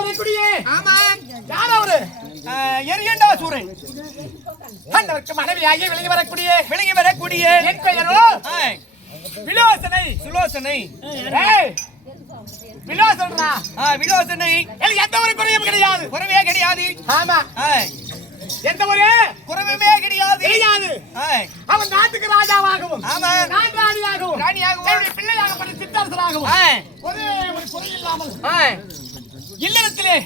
வரக்கூடிய ஆமா யார் அவரு? எரியண்டா சூரன் அண்ணவருக்கு மனைவியாகி விலகி வரக்கூடிய என் பெயரோ விலோசனை. சுலோசனை ஏய், விலோசனைடா. விலோசனை எனக்கு எந்த ஒரு குறையும் கிடையாது. குறவே கிடையாது. ஆமா, எந்த ஒரு குறவுமே கிடையாது. அவன் நாட்டுக்கு ராஜாவாகவும் ஆமா நான் ராணியாகவும் என்னுடைய பிள்ளையாகப்பட்ட சித்தரசராகவும் ஒரே ஒரு குறை இல்லாமல் இல்லறத்திலே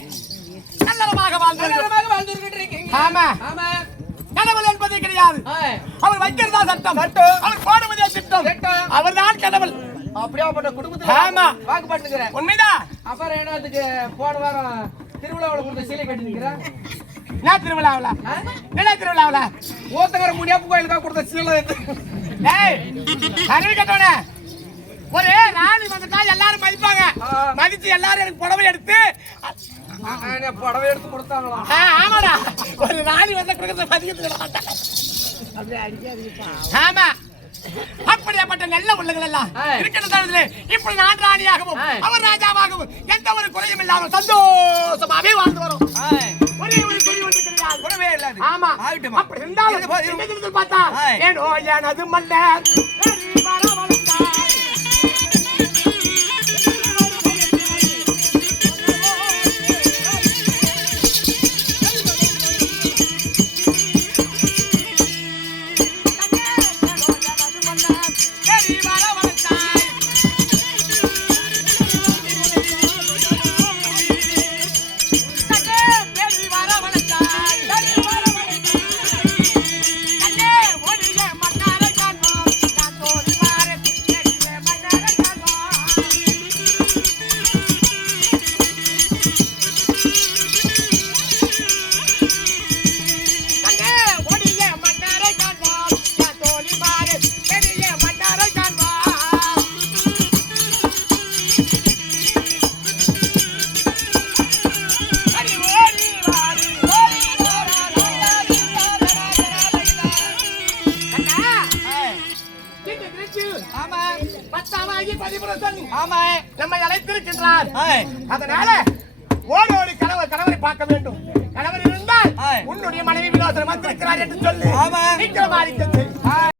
நல்லறமாக வாழ்ந்திருக்கிறீங்க. ஆமா, கடவுள் என்பதே கிடையாது. அவர் வைக்கிறதா சட்டம், அவர் போடுவதே திட்டம். அவர் தான் கடவுள். அப்படியாப்பட்ட குடும்பத்துல ஆமா, வாக்குப்பட்டுக்கிறேன். உண்மைதான். அப்புறம் என்னத்துக்கு போன வாரம் திருவிழாவில் கொடுத்த சீலை கட்டி நிக்கிறேன். என்ன திருவிழாவில்? என்ன திருவிழாவில்? ஓத்தகர முனியப்ப கோயிலுக்காக கொடுத்த சீலை. அறிவு கட்டவனே, ஒரு ராணி வந்துட்டா எல்லாரும் மதிப்பாங்க. மதிச்சு எல்லாரும் எனக்கு புடவை எடுத்து புடவை எடுத்து கொடுத்தாங்களா? ஆமாடா, ஒரு ராணி வந்து கொடுக்கறத மதிக்கிறது மாட்டாங்க. ஆமா, அப்படியாப்பட்ட நல்ல உள்ளங்கள் எல்லாம் இருக்கிறது. இப்படி நான் ராணியாகவும் அவர் ராஜாவாகவும் எந்த ஒரு குறையும் இல்லாமல் சந்தோஷமாவே வாழ்ந்து வரும். ஒரே ஒரு குறி ஒன்று கிடையாது. குறவே இல்லாது. ஆமா, அப்படி இருந்தாலும் பார்த்தா ஏனோ எனது மன்னர் நம்மை அழைத்திருக்கின்றார். அதனால ஓடி கணவரை பார்க்க வேண்டும். கணவர் இருந்தால் உன்னுடைய மனைவி விலோசனை வந்திருக்கிறார் என்று சொல்லு.